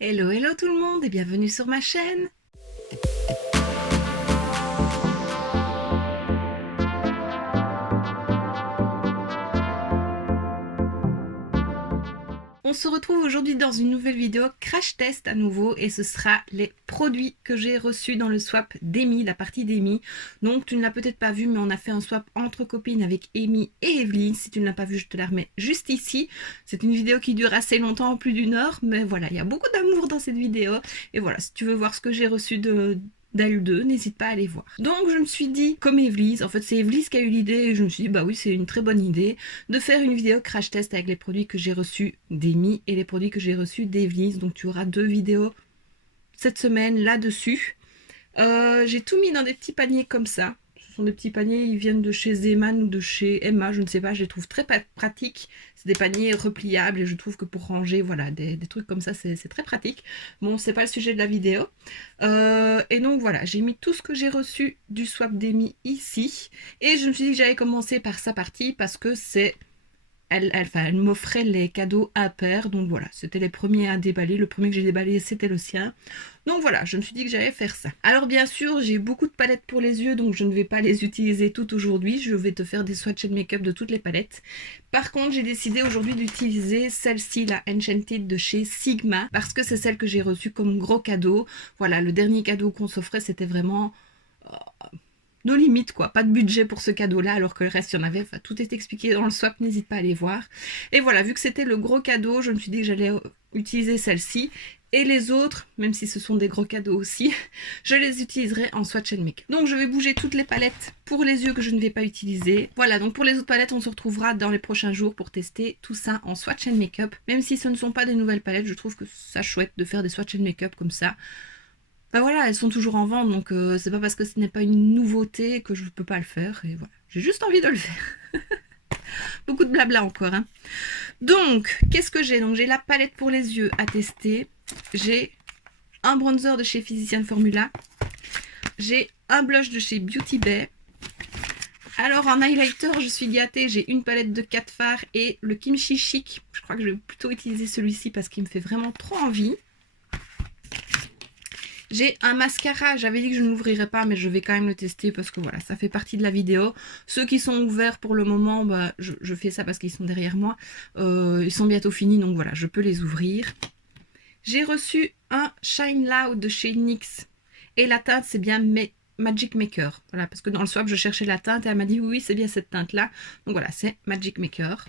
Hello, hello tout le monde et bienvenue sur ma chaîne. On se retrouve aujourd'hui dans une nouvelle vidéo crash test à nouveau et ce sera les produits que j'ai reçus dans le swap d'Amy, la partie d'Amy. Donc tu ne l'as peut-être pas vu mais on a fait un swap entre copines avec Amy et Evelyne. Si tu ne l'as pas vu, je te la remets juste ici. C'est une vidéo qui dure assez longtemps, plus d'une heure, mais voilà, il y a beaucoup d'amour dans cette vidéo. Et voilà, si tu veux voir ce que j'ai reçu d'elle deux, n'hésite pas à aller voir. Donc je me suis dit, comme Evelyse, en fait c'est Evelyse qui a eu l'idée et je me suis dit bah oui c'est une très bonne idée de faire une vidéo crash test avec les produits que j'ai reçus d'Amy et les produits que j'ai reçus d'Evelyse. Donc tu auras deux vidéos cette semaine là-dessus. J'ai tout mis dans des petits paniers comme ça. Ce sont des petits paniers, ils viennent de chez Zeman ou de chez Emma, je ne sais pas, je les trouve très pratiques. C'est des paniers repliables et je trouve que pour ranger, voilà, des trucs comme ça, c'est très pratique. Bon, c'est pas le sujet de la vidéo. Et donc voilà, j'ai mis tout ce que j'ai reçu du swap d'Amy ici. Et je me suis dit que j'allais commencer par sa partie parce que c'est elle m'offrait les cadeaux à pair, donc voilà, c'était les premiers à déballer. Le premier que j'ai déballé, c'était le sien. Donc voilà, je me suis dit que j'allais faire ça. Alors bien sûr, j'ai beaucoup de palettes pour les yeux, donc je ne vais pas les utiliser toutes aujourd'hui. Je vais te faire des swatchs de make-up de toutes les palettes. Par contre, j'ai décidé aujourd'hui d'utiliser celle-ci, la Enchanted de chez Sigma, parce que c'est celle que j'ai reçue comme gros cadeau. Voilà, le dernier cadeau qu'on s'offrait, c'était vraiment nos limites, quoi. Pas de budget pour ce cadeau-là, alors que le reste, il y en avait. Enfin, tout est expliqué dans le swap, n'hésite pas à aller voir. Et voilà, vu que c'était le gros cadeau, je me suis dit que j'allais utiliser celle-ci. Et les autres, même si ce sont des gros cadeaux aussi, je les utiliserai en swatch and make. Donc je vais bouger toutes les palettes pour les yeux que je ne vais pas utiliser. Voilà, donc pour les autres palettes, on se retrouvera dans les prochains jours pour tester tout ça en swatch and make-up. Même si ce ne sont pas des nouvelles palettes, je trouve que ça chouette de faire des swatch and make-up comme ça. Bah voilà, elles sont toujours en vente, donc c'est pas parce que ce n'est pas une nouveauté que je ne peux pas le faire. Et voilà, j'ai juste envie de le faire. Beaucoup de blabla encore. Hein. Donc, qu'est-ce que j'ai? Donc j'ai la palette pour les yeux à tester. J'ai un bronzer de chez Physician Formula. J'ai un blush de chez Beauty Bay. Alors en highlighter, je suis gâtée. J'ai une palette de 4 fards et le Kimchi Chic. Je crois que je vais plutôt utiliser celui-ci parce qu'il me fait vraiment trop envie. J'ai un mascara, j'avais dit que je ne l'ouvrirais pas, mais je vais quand même le tester parce que voilà, ça fait partie de la vidéo. Ceux qui sont ouverts pour le moment, bah, je fais ça parce qu'ils sont derrière moi. Ils sont bientôt finis, donc voilà, je peux les ouvrir. J'ai reçu un Shine Loud de chez NYX. Et la teinte, c'est bien Magic Maker. Voilà, parce que dans le swap, je cherchais la teinte et elle m'a dit oui, c'est bien cette teinte-là. Donc voilà, c'est Magic Maker.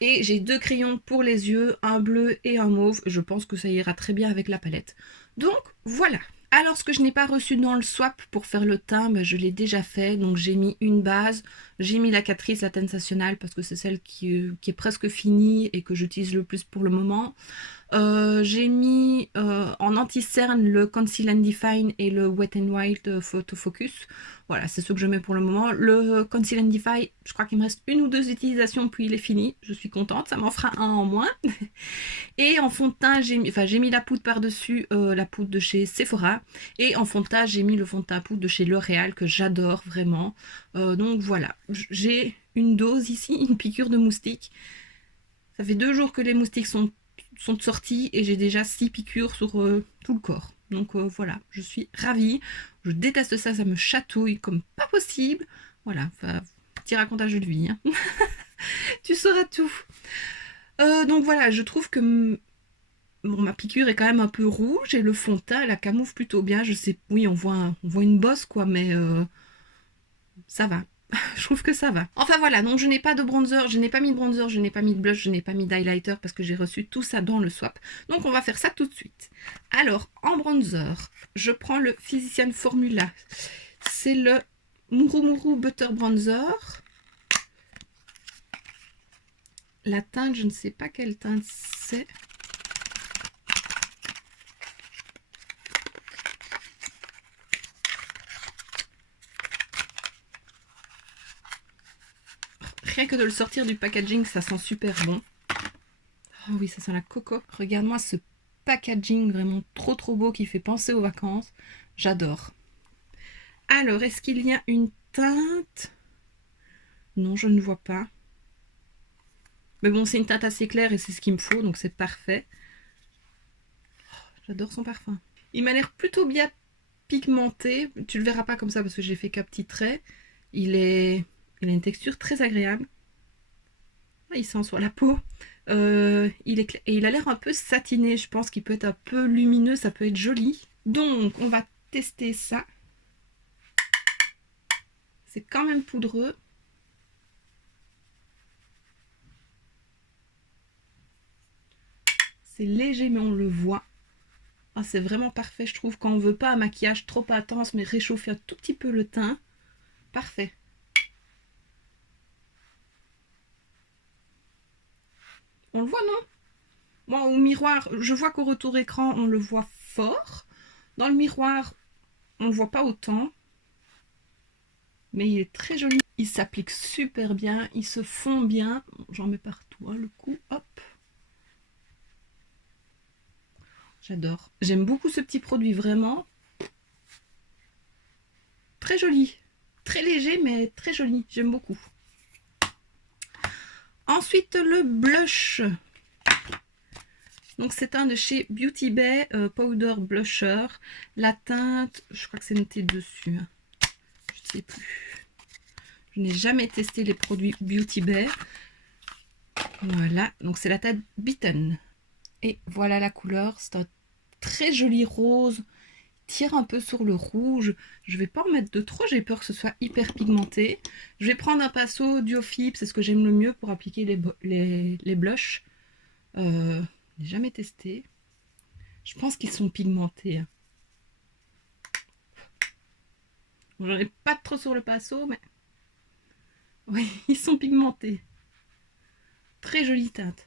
Et j'ai deux crayons pour les yeux, un bleu et un mauve. Je pense que ça ira très bien avec la palette. Donc voilà. Alors ce que je n'ai pas reçu dans le swap pour faire le teint, ben, je l'ai déjà fait. Donc j'ai mis une base, j'ai mis la Catrice, la Sensationnelle, parce que c'est celle qui est presque finie et que j'utilise le plus pour le moment. J'ai mis en anti-cerne le Conceal and Define et le Wet n Wild Photo Focus. Voilà, c'est ce que je mets pour le moment. Le Conceal and Define, je crois qu'il me reste une ou deux utilisations puis il est fini. Je suis contente, ça m'en fera un en moins. Et en fond de teint, j'ai mis la poudre par-dessus, la poudre de chez Sephora. Et en fond de teint, j'ai mis le fond de teint à poudre de chez L'Oréal que j'adore vraiment. Donc voilà, j'ai une dose ici, une piqûre de moustiques. Ça fait 2 jours que les moustiques sont sortis et j'ai déjà 6 piqûres sur tout le corps. Donc voilà, je suis ravie. Je déteste ça, ça me chatouille comme pas possible. Voilà, enfin, petit racontage de vie. Hein. Tu sauras tout. Donc voilà, je trouve que bon, ma piqûre est quand même un peu rouge et le fond de teint, elle la camoufle plutôt bien. Je sais, oui, on voit une bosse quoi, mais ça va. Je trouve que ça va. Enfin voilà, donc je n'ai pas de bronzer, je n'ai pas mis de bronzer, je n'ai pas mis de blush, je n'ai pas mis d'highlighter parce que j'ai reçu tout ça dans le swap. Donc on va faire ça tout de suite. Alors, en bronzer, je prends le Physician Formula. C'est le Muru Muru Butter Bronzer. La teinte, je ne sais pas quelle teinte c'est. Rien que de le sortir du packaging, ça sent super bon. Oh oui, ça sent la coco. Regarde-moi ce packaging vraiment trop beau qui fait penser aux vacances. J'adore. Alors, est-ce qu'il y a une teinte? Non, je ne vois pas. Mais bon, c'est une teinte assez claire et c'est ce qu'il me faut, donc c'est parfait. J'adore son parfum. Il m'a l'air plutôt bien pigmenté. Tu le verras pas comme ça parce que j'ai fait qu'un petit trait. Il a une texture très agréable. Ah, il sent sur la peau. Et il a l'air un peu satiné. Je pense qu'il peut être un peu lumineux. Ça peut être joli. Donc, on va tester ça. C'est quand même poudreux. C'est léger, mais on le voit. Ah, c'est vraiment parfait, je trouve, quand on veut pas un maquillage trop intense, mais réchauffer un tout petit peu le teint. Parfait. On le voit, non? Moi, au miroir, je vois qu'au retour écran, on le voit fort. Dans le miroir, on le voit pas autant. Mais il est très joli. Il s'applique super bien, il se fond bien. J'en mets partout, hein, le coup, hop. J'adore. J'aime beaucoup ce petit produit, vraiment. Très joli. Très léger, mais très joli. J'aime beaucoup. Ensuite, le blush. Donc, c'est un de chez Beauty Bay Powder Blusher. La teinte, je crois que c'est noté dessus. Je ne sais plus. Je n'ai jamais testé les produits Beauty Bay. Voilà. Donc, c'est la teinte Beaten. Et voilà la couleur. C'est un très joli rose. Tire un peu sur le rouge. Je vais pas en mettre de trop, j'ai peur que ce soit hyper pigmenté. Je vais prendre un pinceau Duofib, c'est ce que j'aime le mieux pour appliquer les blushs. Je n'ai jamais testé. Je pense qu'ils sont pigmentés. J'en ai pas trop sur le pinceau, mais oui, ils sont pigmentés. Très jolie teinte.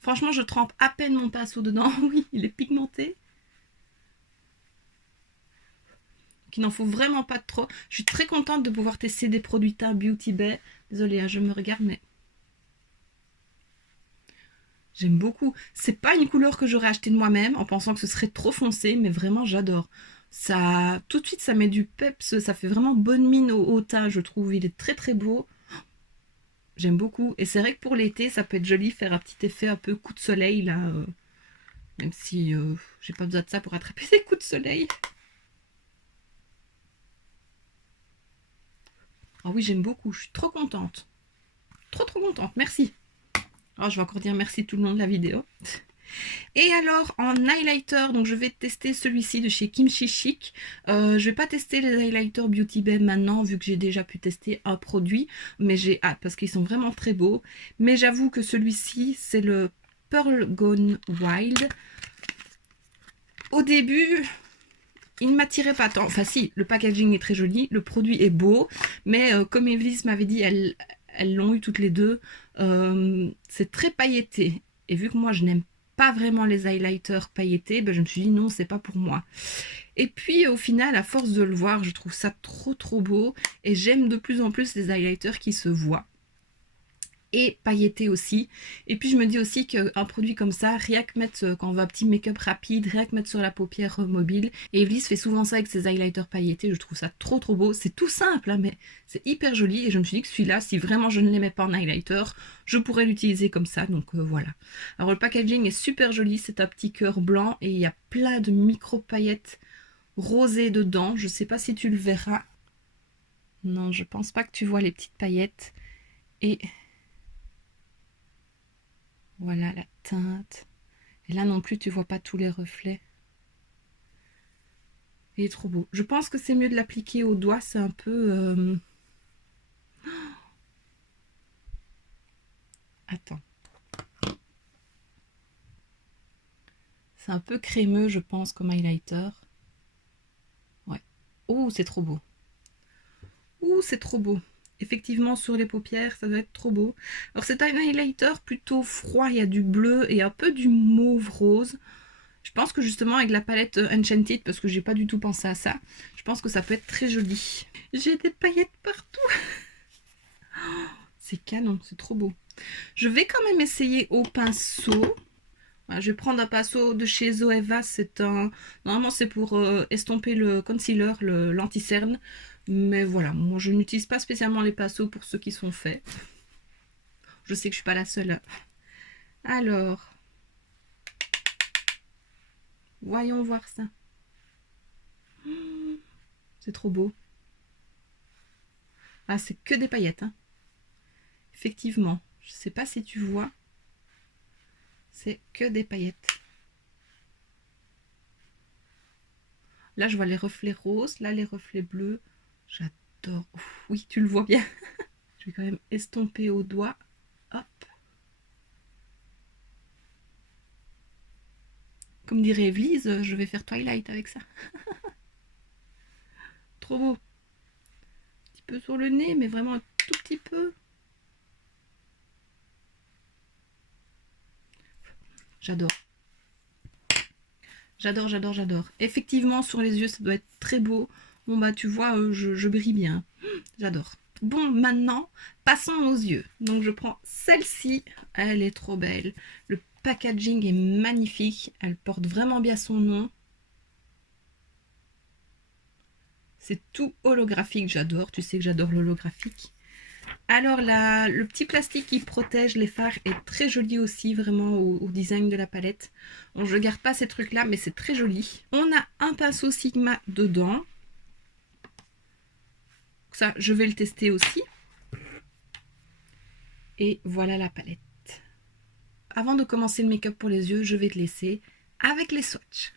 Franchement, je trempe à peine mon pinceau dedans. Oui, il est pigmenté. Il n'en faut vraiment pas trop. Je suis très contente de pouvoir tester des produits teint Beauty Bay. Désolée, hein, je me regarde, mais j'aime beaucoup. C'est pas une couleur que j'aurais acheté de moi-même en pensant que ce serait trop foncé, mais vraiment j'adore. Ça, tout de suite, ça met du peps, ça fait vraiment bonne mine au teint, je trouve. Il est très très beau. J'aime beaucoup. Et c'est vrai que pour l'été, ça peut être joli, faire un petit effet un peu coup de soleil là. Même si j'ai pas besoin de ça pour attraper des coups de soleil. Ah oui, j'aime beaucoup. Je suis trop contente. Trop contente. Merci. Alors, je vais encore dire merci tout le long de la vidéo. Et alors en highlighter, donc je vais tester celui-ci de chez Kimchi Chic. Je vais pas tester les highlighters Beauty Bay maintenant vu que j'ai déjà pu tester un produit, mais j'ai hâte parce qu'ils sont vraiment très beaux. Mais j'avoue que celui-ci c'est le Pearl Gone Wild. Au début, il ne m'attirait pas tant. Enfin si, le packaging est très joli, le produit est beau, mais comme Evelise m'avait dit, elles l'ont eu toutes les deux, c'est très pailleté. Et vu que moi je n'aime pas vraiment les highlighters pailletés, ben, je me suis dit non, c'est pas pour moi. Et puis au final, à force de le voir, je trouve ça trop beau. Et j'aime de plus en plus les highlighters qui se voient. Et pailleté aussi. Et puis je me dis aussi qu'un produit comme ça, rien que mettre quand on veut un petit make-up rapide, rien que mettre sur la paupière mobile. Et Evelise fait souvent ça avec ses highlighters pailletés, je trouve ça trop beau. C'est tout simple, hein, mais c'est hyper joli. Et je me suis dit que celui-là, si vraiment je ne l'aimais pas en highlighter, je pourrais l'utiliser comme ça. Donc voilà. Alors le packaging est super joli, c'est un petit cœur blanc et il y a plein de micro paillettes rosées dedans. Je sais pas si tu le verras. Non, je pense pas que tu vois les petites paillettes. Et voilà la teinte. Et là non plus, tu vois pas tous les reflets. Il est trop beau. Je pense que c'est mieux de l'appliquer au doigt. C'est un peu... Attends. C'est un peu crémeux, je pense, comme highlighter. Ouais. Oh, c'est trop beau. Ouh, c'est trop beau. Effectivement, sur les paupières, ça doit être trop beau. Alors, c'est un highlighter plutôt froid. Il y a du bleu et un peu du mauve rose. Je pense que justement, avec la palette Enchanted, parce que j'ai pas du tout pensé à ça, je pense que ça peut être très joli. J'ai des paillettes partout. C'est canon, c'est trop beau. Je vais quand même essayer au pinceau. Voilà, je vais prendre un pinceau de chez Zoeva. C'est un... Normalement, c'est pour estomper le concealer, l'anti-cerne. Mais voilà, moi, je n'utilise pas spécialement les pinceaux pour ceux qui sont faits. Je sais que je suis pas la seule. Alors, voyons voir ça. C'est trop beau. Ah, c'est que des paillettes, hein. Effectivement, je sais pas si tu vois. C'est que des paillettes. Là, je vois les reflets roses. Là, les reflets bleus. J'adore. Ouf, oui, tu le vois bien. Je vais quand même estomper au doigt. Hop. Comme dirait Evelyse, je vais faire Twilight avec ça. Trop beau. Un petit peu sur le nez, mais vraiment un tout petit peu. J'adore. J'adore, j'adore, j'adore. Effectivement, sur les yeux, ça doit être très beau. Bon, bah, tu vois, je brille bien. J'adore. Bon, maintenant, passons aux yeux. Donc, je prends celle-ci. Elle est trop belle. Le packaging est magnifique. Elle porte vraiment bien son nom. C'est tout holographique. J'adore. Tu sais que j'adore l'holographique. Alors, le petit plastique qui protège les fards est très joli aussi, vraiment, au design de la palette. Bon, je garde pas ces trucs-là, mais c'est très joli. On a un pinceau Sigma dedans. Ça, je vais le tester aussi. Et voilà la palette. Avant de commencer le make-up pour les yeux, je vais te laisser avec les swatchs.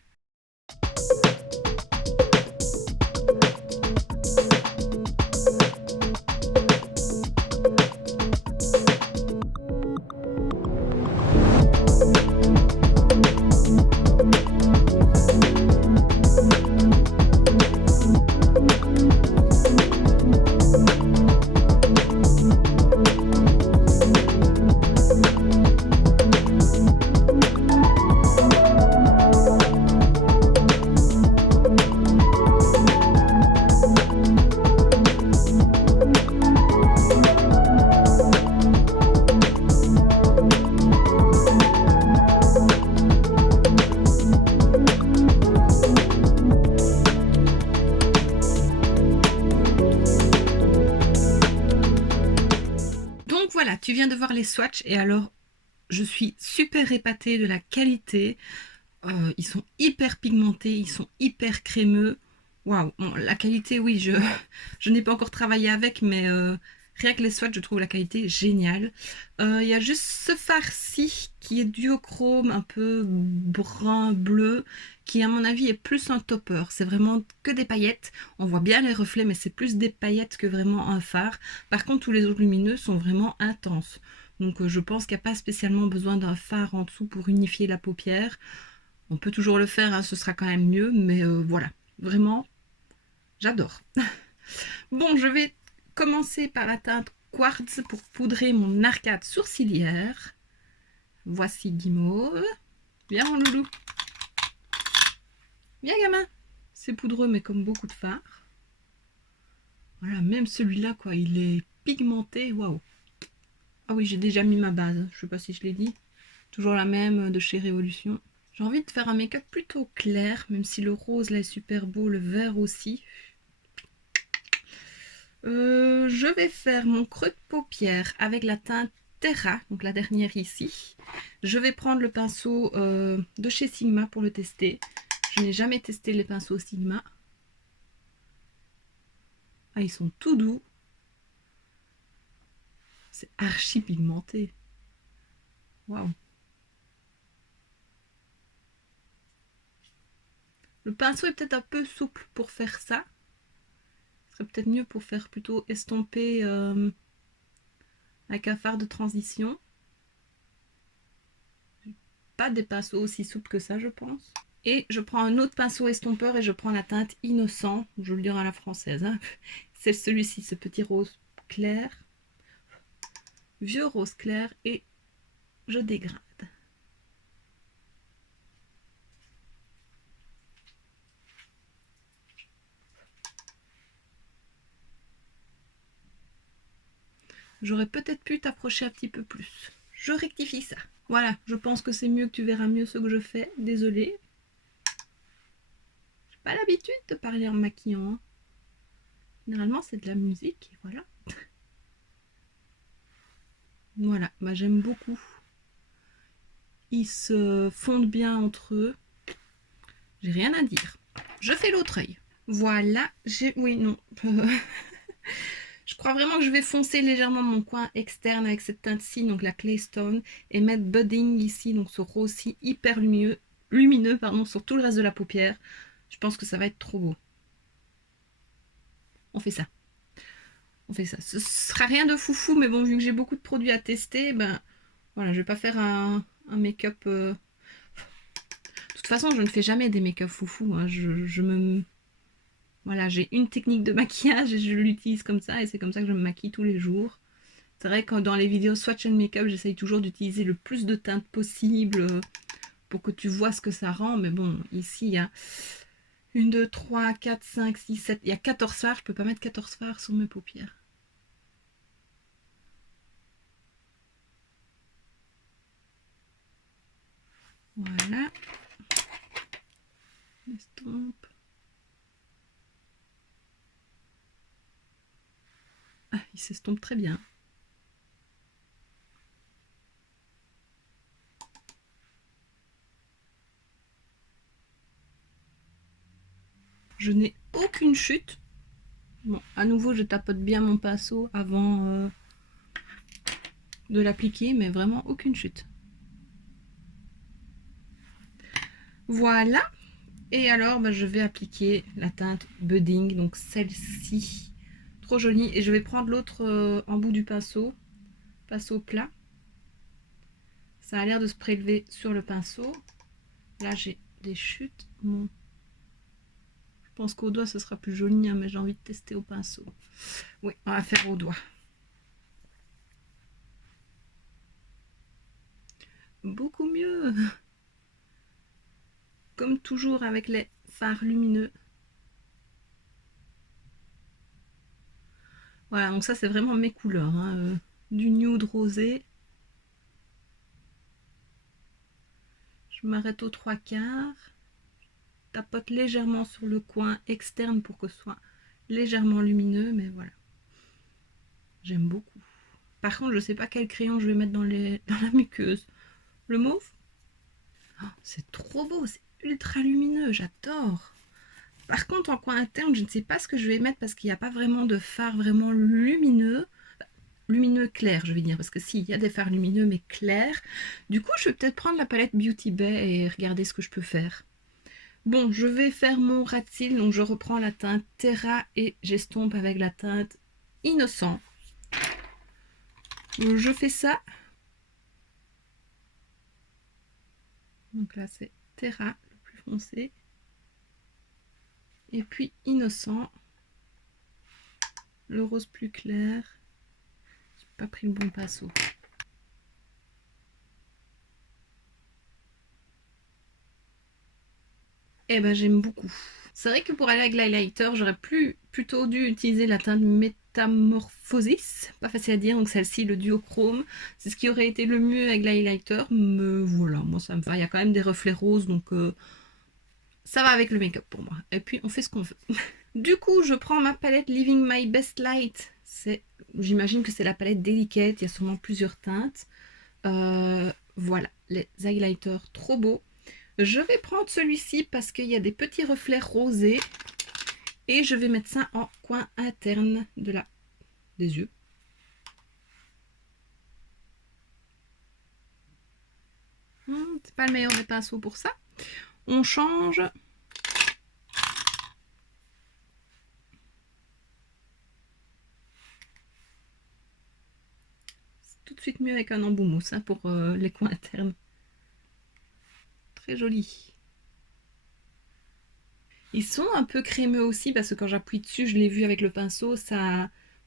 Donc voilà, tu viens de voir les swatchs et alors je suis super épatée de la qualité. Ils sont hyper pigmentés, ils sont hyper crémeux. Waouh, bon, la qualité, oui, je n'ai pas encore travaillé avec, mais rien que les swatchs, je trouve la qualité géniale. Il y a juste ce fard-ci qui est duochrome, un peu brun bleu, qui à mon avis est plus un topper. C'est vraiment que des paillettes. On voit bien les reflets, mais c'est plus des paillettes que vraiment un fard. Par contre, tous les autres lumineux sont vraiment intenses. Donc je pense qu'il n'y a pas spécialement besoin d'un fard en dessous pour unifier la paupière. On peut toujours le faire, hein, ce sera quand même mieux, mais voilà, vraiment, j'adore. Bon, je vais commencer par la teinte Quartz pour poudrer mon arcade sourcilière. Voici Guimauve. Viens mon loulou. Viens gamin. C'est poudreux, mais comme beaucoup de fards. Voilà, même celui-là, quoi, il est pigmenté, waouh. Ah oui, j'ai déjà mis ma base, je sais pas si je l'ai dit. Toujours la même de chez Révolution. J'ai envie de faire un make-up plutôt clair, même si le rose là est super beau, le vert aussi. Je vais faire mon creux de paupière avec la teinte Terra, donc la dernière ici. Je vais prendre le pinceau de chez Sigma pour le tester. Je n'ai jamais testé les pinceaux Sigma. Ah, ils sont tout doux. C'est archi pigmenté. Waouh. Le pinceau est peut-être un peu souple pour faire ça. Ce serait peut-être mieux pour faire plutôt estomper avec un fard de transition. Pas des pinceaux aussi souples que ça, je pense. Et je prends un autre pinceau estompeur et je prends la teinte Innocent, je vais le dire à la française. Hein. C'est celui-ci, ce petit rose clair, vieux rose clair, et je dégrade. J'aurais peut-être pu t'approcher un petit peu plus. je rectifie ça. Voilà, je pense que c'est mieux, que tu verras mieux ce que je fais. Désolée. J'ai pas l'habitude de parler en maquillant. Généralement, c'est de la musique, et voilà. Voilà, bah, j'aime beaucoup. Ils se fondent bien entre eux. J'ai rien à dire. Je fais l'autre œil. Voilà, j'ai... Oui, non. Je crois vraiment que je vais foncer légèrement mon coin externe avec cette teinte-ci, donc la Claystone, et mettre Budding ici, donc ce rose-ci hyper lumineux pardon, sur tout le reste de la paupière. Je pense que ça va être trop beau. On fait ça. On fait ça. Ce sera rien de foufou, mais bon, vu que j'ai beaucoup de produits à tester, ben voilà, je vais pas faire un make-up. De toute façon, je ne fais jamais des make-up foufou. Hein. Voilà, j'ai une technique de maquillage et je l'utilise comme ça, et c'est comme ça que je me maquille tous les jours. C'est vrai que dans les vidéos swatch and make-up, j'essaye toujours d'utiliser le plus de teintes possible pour que tu vois ce que ça rend. Mais bon, ici, il y a 1, 2, 3, 4, 5, 6, 7. Il y a 14 fards. Je peux pas mettre 14 fards sur mes paupières. Voilà. L'estompe. Ah, il s'estompe très bien. Je n'ai aucune chute. Bon, à nouveau, je tapote bien mon pinceau avant de l'appliquer, mais vraiment aucune chute. Voilà. Et alors, bah, je vais appliquer la teinte Budding, donc celle-ci. Trop jolie. Et je vais prendre l'autre en bout du pinceau plat. Ça a l'air de se prélever sur le pinceau. Là, j'ai des chutes. Bon. Je pense qu'au doigt, ce sera plus joli, hein, mais j'ai envie de tester au pinceau. Oui, on va faire au doigt. Beaucoup mieux. Comme toujours avec les fards lumineux. Voilà, donc ça, c'est vraiment mes couleurs. Hein. Du nude rosé. Je m'arrête aux 3/4. Tapote légèrement sur le coin externe pour que ce soit légèrement lumineux, mais voilà. J'aime beaucoup. Par contre, je ne sais pas quel crayon je vais mettre dans la muqueuse. Le mauve? Oh, c'est trop beau, c'est ultra lumineux, j'adore. Par contre, en coin interne, je ne sais pas ce que je vais mettre parce qu'il n'y a pas vraiment de fard vraiment lumineux. Lumineux clair, je vais dire, parce que si, il y a des fards lumineux, mais clairs. Du coup, je vais peut-être prendre la palette Beauty Bay et regarder ce que je peux faire. Bon, je vais faire mon ras de cils, donc je reprends la teinte Terra et j'estompe avec la teinte Innocent. Donc, je fais ça. Donc là, c'est Terra, le plus foncé. Et puis Innocent, le rose plus clair. J'ai pas pris le bon pinceau. Eh ben, j'aime beaucoup. C'est vrai que pour aller avec l'highlighter, j'aurais plutôt dû utiliser la teinte Metamorphosis, pas facile à dire, donc celle-ci, le duochrome. C'est ce qui aurait été le mieux avec l'highlighter, mais voilà, moi ça me va. Il y a quand même des reflets roses, donc ça va avec le make-up pour moi. Et puis on fait ce qu'on veut. Du coup, je prends ma palette Living My Best Light. J'imagine que c'est la palette délicate, il y a sûrement plusieurs teintes. Voilà, les highlighters trop beaux. Je vais prendre celui-ci parce qu'il y a des petits reflets rosés. Et je vais mettre ça en coin interne des yeux. C'est pas le meilleur des pinceaux pour ça. On change. C'est tout de suite mieux avec un embout mousse hein, pour les coins internes. Très joli. Ils sont un peu crémeux aussi parce que quand j'appuie dessus, je l'ai vu avec le pinceau,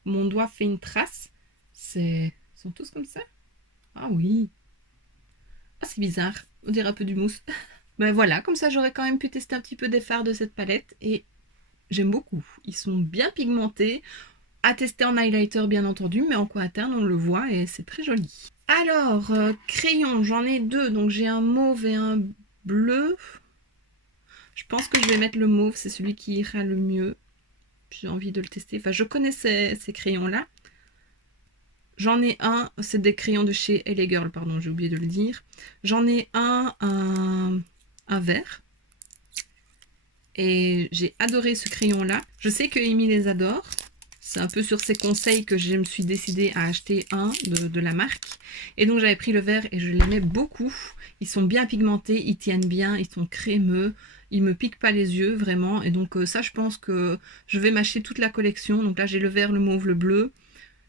mon doigt fait une trace. Ils sont tous comme ça? Ah oui. Ah, c'est bizarre. On dirait un peu du mousse. Ben voilà, comme ça j'aurais quand même pu tester un petit peu des fards de cette palette et j'aime beaucoup. Ils sont bien pigmentés. À tester en highlighter bien entendu, mais en coin interne on le voit et c'est très joli. Alors, crayons, j'en ai deux, donc j'ai un mauve et un bleu. Je pense que je vais mettre le mauve, c'est celui qui ira le mieux. J'ai envie de le tester. Enfin, je connais ces crayons-là. J'en ai un, c'est des crayons de chez LA Girl, pardon, j'ai oublié de le dire. J'en ai un vert. Et j'ai adoré ce crayon-là. Je sais que Amy les adore. C'est un peu sur ses conseils que je me suis décidée à acheter un de la marque. Et donc j'avais pris le vert et je l'aimais beaucoup. Ils sont bien pigmentés, ils tiennent bien, ils sont crémeux. Ils me piquent pas les yeux vraiment. Et donc ça je pense que je vais m'acheter toute la collection. Donc là j'ai le vert, le mauve, le bleu.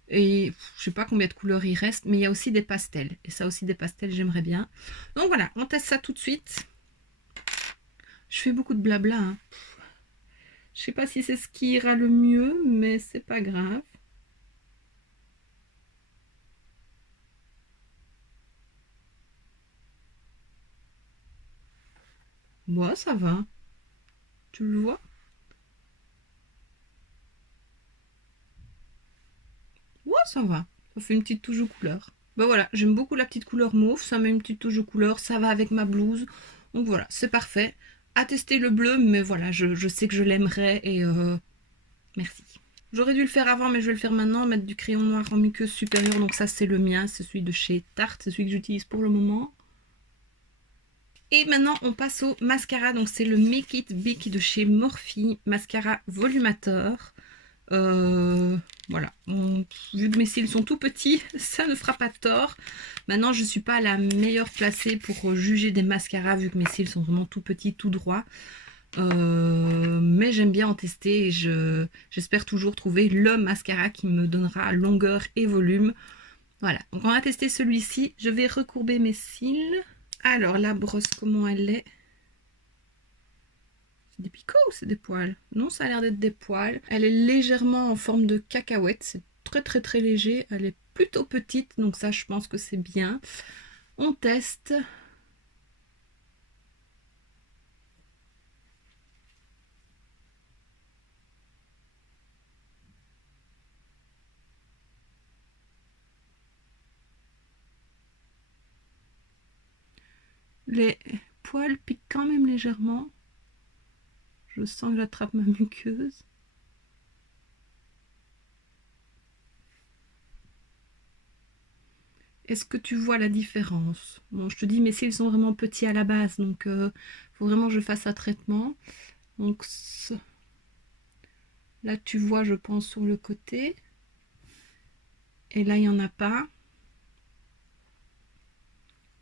Et je sais pas combien de couleurs il reste. Mais il y a aussi des pastels. Et ça aussi des pastels j'aimerais bien. Donc voilà, on teste ça tout de suite. Je fais beaucoup de blabla, hein. Je sais pas si c'est ce qui ira le mieux, mais c'est pas grave. Bon, ça va. Tu le vois? Ouais, ça va. Ça fait une petite touche de couleur. Bah voilà, j'aime beaucoup la petite couleur mauve. Ça met une petite touche de couleur. Ça va avec ma blouse. Donc voilà, c'est parfait. À tester le bleu, mais voilà, je sais que je l'aimerais et merci. J'aurais dû le faire avant, mais je vais le faire maintenant. Mettre du crayon noir en muqueuse supérieure. Donc ça, c'est le mien. C'est celui de chez Tarte. C'est celui que j'utilise pour le moment. Et maintenant on passe au mascara, donc c'est le Make It Big de chez Morphe, mascara volumateur. Voilà, vu que mes cils sont tout petits, ça ne fera pas de tort. Maintenant je ne suis pas la meilleure placée pour juger des mascaras vu que mes cils sont vraiment tout petits, tout droits. Mais j'aime bien en tester et j'espère toujours trouver le mascara qui me donnera longueur et volume. Voilà, donc on va tester celui-ci. Je vais recourber mes cils. Alors, la brosse, comment elle est? C'est des picots ou c'est des poils? Non, ça a l'air d'être des poils. Elle est légèrement en forme de cacahuète. C'est très très très léger. Elle est plutôt petite, donc ça, je pense que c'est bien. On teste. Les poils piquent quand même légèrement. Je sens que j'attrape ma muqueuse. Est-ce que tu vois la différence? Bon, je te dis, mes cils sont vraiment petits à la base, donc faut vraiment que je fasse un traitement. Donc là, tu vois, je pense, sur le côté. Et là, il n'y en a pas.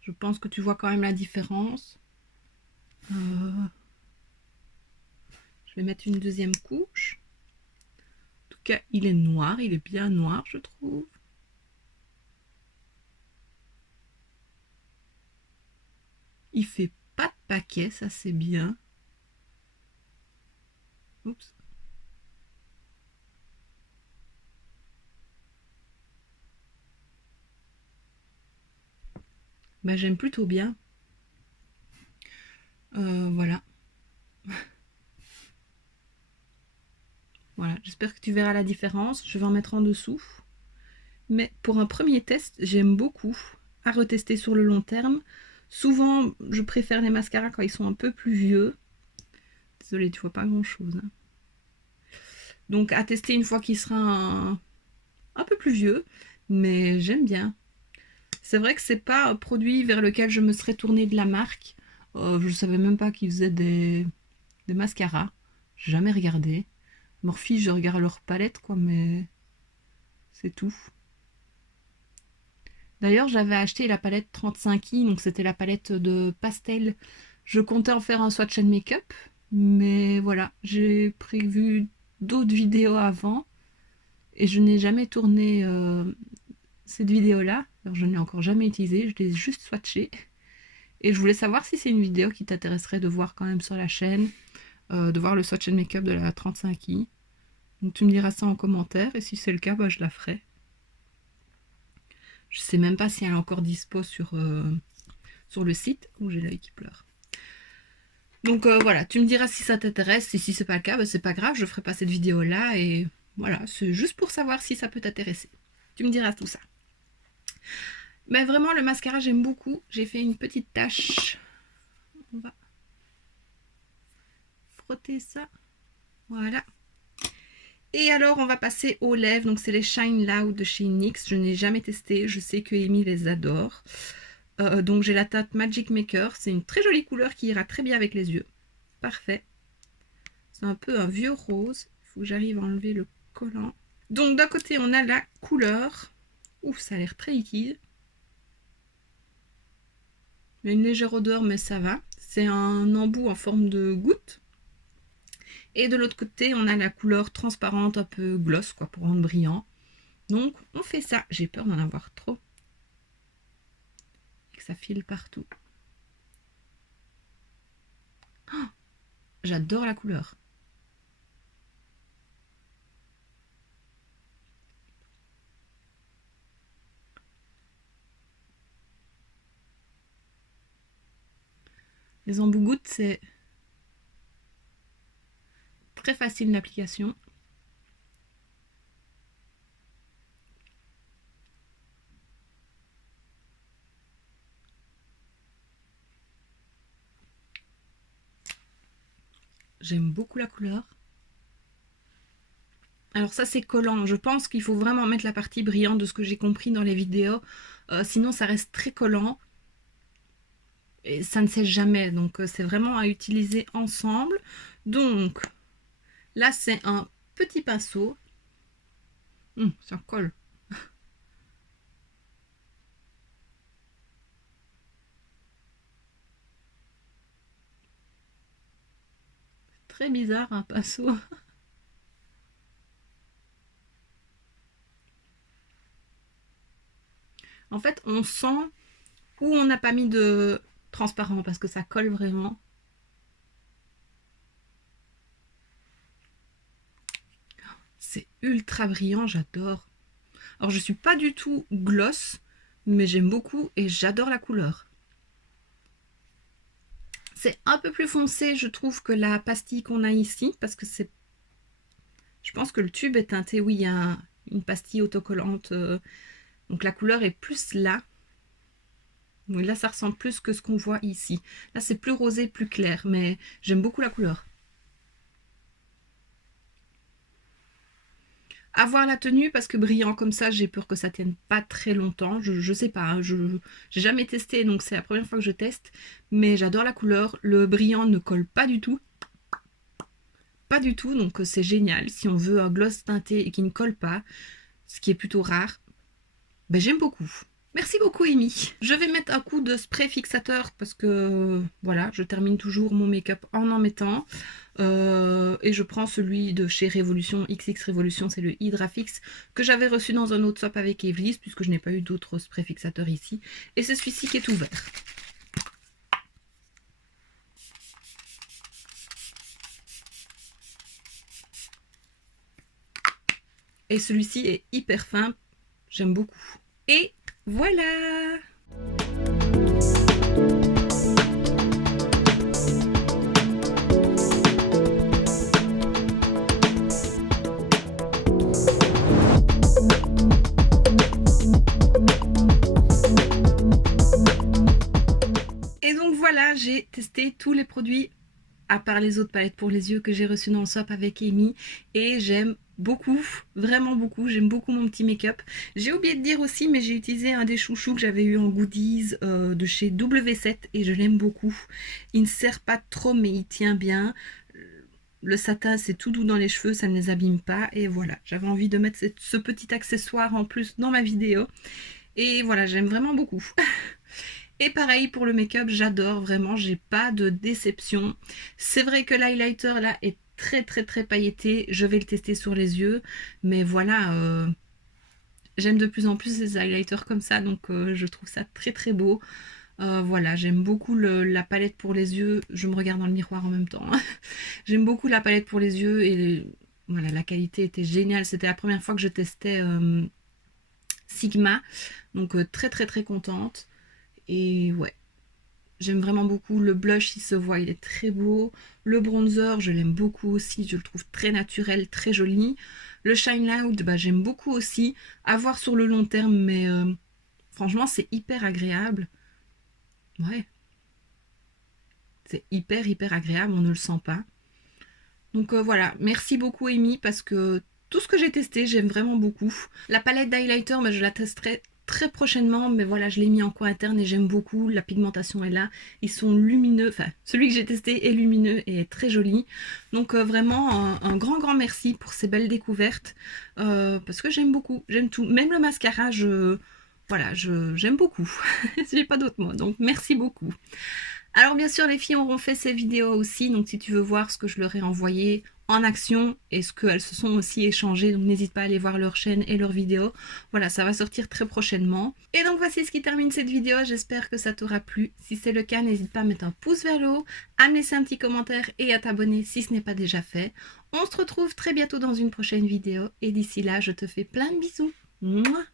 Je pense que tu vois quand même la différence. Je vais mettre une deuxième couche. En tout cas, il est noir, il est bien noir, je trouve. Il fait pas de paquet, ça c'est bien. Oups. Bah, j'aime plutôt bien. Voilà. Voilà, j'espère que tu verras la différence. Je vais en mettre en dessous. Mais pour un premier test, j'aime beaucoup. À retester sur le long terme. Souvent, je préfère les mascaras quand ils sont un peu plus vieux. Désolée, tu vois pas grand chose, hein. Donc à tester une fois qu'il sera un peu plus vieux. Mais j'aime bien. C'est vrai que c'est pas un produit vers lequel je me serais tournée de la marque. Je savais même pas qu'ils faisaient des mascaras. J'ai jamais regardé. Morphe, je regarde leur palette, quoi, mais c'est tout. D'ailleurs, j'avais acheté la palette 35i, donc c'était la palette de pastel. Je comptais en faire un swatch and make-up, mais voilà, j'ai prévu d'autres vidéos avant et je n'ai jamais tourné cette vidéo-là. Alors, je ne l'ai encore jamais utilisée, je l'ai juste swatchée. Et je voulais savoir si c'est une vidéo qui t'intéresserait de voir quand même sur la chaîne, de voir le swatch and make-up de la 35i. Donc tu me diras ça en commentaire et si c'est le cas, bah, je la ferai. Je sais même pas si elle est encore dispo sur le site. Oh, j'ai l'œil qui pleure. Donc voilà, tu me diras si ça t'intéresse. Et si c'est pas le cas, bah, c'est pas grave, je ferai pas cette vidéo là et Voilà, c'est juste pour savoir si ça peut t'intéresser. Tu me diras tout ça. Mais vraiment, le mascara, j'aime beaucoup. J'ai fait une petite tache. On va frotter ça. Voilà. Et alors, on va passer aux lèvres. Donc, c'est les Shine Loud de chez NYX. Je n'ai jamais testé. Je sais que Amy les adore. Donc, j'ai la teinte Magic Maker. C'est une très jolie couleur qui ira très bien avec les yeux. Parfait. C'est un peu un vieux rose. Il faut que j'arrive à enlever le collant. Donc, d'un côté, on a la couleur. Ouf, ça a l'air très liquide. Il y a une légère odeur, mais ça va. C'est un embout en forme de goutte. Et de l'autre côté, on a la couleur transparente, un peu gloss, quoi, pour rendre brillant. Donc, on fait ça. J'ai peur d'en avoir trop. Et que ça file partout. Oh, j'adore la couleur. Les embouts gouttes, c'est très facile d'application. J'aime beaucoup la couleur. Alors ça, c'est collant. Je pense qu'il faut vraiment mettre la partie brillante de ce que j'ai compris dans les vidéos. Sinon, ça reste très collant. Et ça ne sèche jamais. Donc, c'est vraiment à utiliser ensemble. Donc, là, c'est un petit pinceau. Ça colle. Très bizarre, un pinceau. En fait, on sent où on n'a pas mis de transparent parce que ça colle vraiment. C'est ultra brillant, j'adore. Alors, je suis pas du tout gloss, mais j'aime beaucoup et j'adore la couleur. C'est un peu plus foncé, je trouve, que la pastille qu'on a ici, parce que c'est... Je pense que le tube est teinté, oui, il y a une pastille autocollante, donc la couleur est plus là. Oui, là, ça ressemble plus que ce qu'on voit ici. Là, c'est plus rosé, plus clair, mais j'aime beaucoup la couleur. À voir la tenue, parce que brillant comme ça, j'ai peur que ça tienne pas très longtemps. Je sais pas, hein, j'ai jamais testé, donc c'est la première fois que je teste. Mais j'adore la couleur. Le brillant ne colle pas du tout. Pas du tout, donc c'est génial. Si on veut un gloss teinté et qui ne colle pas, ce qui est plutôt rare, ben, j'aime beaucoup. Merci beaucoup, Amy. Je vais mettre un coup de spray fixateur parce que voilà, je termine toujours mon make-up en mettant. Et je prends celui de chez Révolution, XX Révolution, c'est le Hydrafix que j'avais reçu dans un autre swap avec Evelise puisque je n'ai pas eu d'autres spray fixateurs ici. Et c'est celui-ci qui est ouvert. Et celui-ci est hyper fin, j'aime beaucoup. Et voilà! Et donc voilà, j'ai testé tous les produits à part les autres palettes pour les yeux que j'ai reçues dans le swap avec Amy et j'aime beaucoup, vraiment beaucoup, j'aime beaucoup mon petit make-up. J'ai oublié de dire aussi, mais j'ai utilisé un des chouchous que j'avais eu en goodies de chez W7 et je l'aime beaucoup. Il ne sert pas trop mais il tient bien. Le satin c'est tout doux dans les cheveux, ça ne les abîme pas et voilà, j'avais envie de mettre ce petit accessoire en plus dans ma vidéo et voilà, j'aime vraiment beaucoup. Et pareil pour le make-up, j'adore vraiment, j'ai pas de déception. C'est vrai que l'highlighter là est très pailleté, je vais le tester sur les yeux, mais voilà, j'aime de plus en plus les highlighters comme ça, donc je trouve ça très beau. Voilà, j'aime beaucoup la palette pour les yeux, je me regarde dans le miroir en même temps. J'aime beaucoup la palette pour les yeux et voilà, la qualité était géniale, c'était la première fois que je testais Sigma, donc très contente. Et ouais, j'aime vraiment beaucoup. Le blush, il se voit, il est très beau. Le bronzer, je l'aime beaucoup aussi. Je le trouve très naturel, très joli. Le Shine Loud, bah, j'aime beaucoup aussi. À voir sur le long terme, mais franchement, c'est hyper agréable. Ouais, c'est hyper agréable, on ne le sent pas. Donc voilà, merci beaucoup Amy parce que tout ce que j'ai testé, j'aime vraiment beaucoup. La palette d'highlighter, bah, je la testerai très prochainement, mais voilà, je l'ai mis en coin interne et j'aime beaucoup. La pigmentation est là, ils sont lumineux, enfin celui que j'ai testé est lumineux et est très joli. Donc vraiment un grand merci pour ces belles découvertes parce que j'aime beaucoup, j'aime tout. Même le mascara, voilà, j'aime beaucoup. J'ai pas d'autres mots, donc merci beaucoup. Alors bien sûr, les filles auront fait ces vidéos aussi, donc si tu veux voir ce que je leur ai envoyé en action et ce qu'elles se sont aussi échangées, donc n'hésite pas à aller voir leur chaîne et leurs vidéos. Voilà, ça va sortir très prochainement. Et donc voici ce qui termine cette vidéo, j'espère que ça t'aura plu. Si c'est le cas, n'hésite pas à mettre un pouce vers le haut, à me laisser un petit commentaire et à t'abonner si ce n'est pas déjà fait. On se retrouve très bientôt dans une prochaine vidéo et d'ici là, je te fais plein de bisous. Mouah.